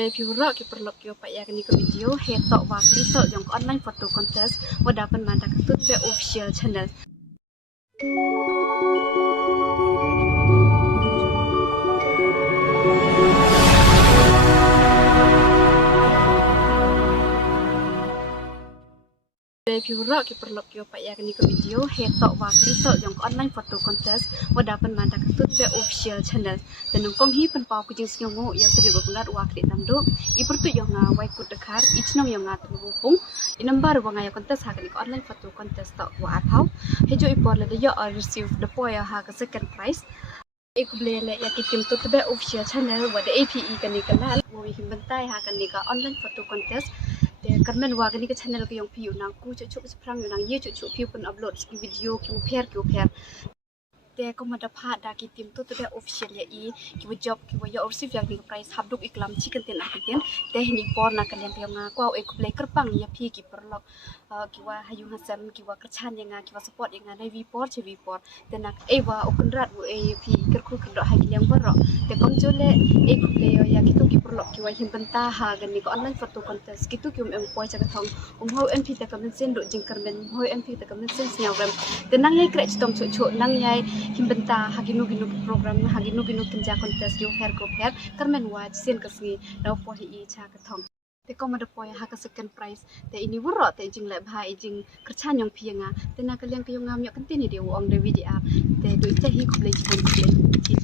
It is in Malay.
Pura kita perlu kita payah ni ke video hetok wa kristal yang online photo contest wa dapat manda ketut be official channel. Pura kita perlu kita payah ni ke video hetok wa kristal yang online photo contest wa dapat manda ketut be official channel. Dan nongkong hi penpau kujing singongo yang teri berpengat wa kri tamdo I pertu yang wai kut dekar ichnom yang tengupung inambar wa ngaya contest ha ke online photo contest tak wa athau hejo ipor le ya receive the boy ha ke second prize ek blele ya kitim to be official channel wa the APE kani kalal wo himbantai ha kani ka online photo contest te karmen wa kani ka channel ke yang piu nang ku chu sprang nang ye chu piu pun upload video ki upher te ko mada pha da ki tim to be official ya I ki wa job ki wa ya receive yang ni prize habduk iklam chicken ten akiten te ni por na kalian yang ko ek play kerpang ya pi ki perlok ki wa hayu hasan ki wa kerchan yang ki wa support yang na vi por che vi por te nak e wa okundrat wo e pi kerku kendok ha yang borok te kom jole ek play ya ki to ki perlok ki wa him benta ha gan ni ko online photo contest ki to ki em poi cha ka thong ho mp te kam sen do jing karmen ho mp te kam sen snyau rem te nang ye krech tom chu nang yai himbenta haginu program haginu kenja contest yo her ko her karmen wa sen kasni daw po hi cha ka thong te ko mada po ha ka second prize te ini wuro te jing le bha jing kerchan yong phianga te na kalian ke yong ngam yo kan tini de ong de video te do ite hi ko le chi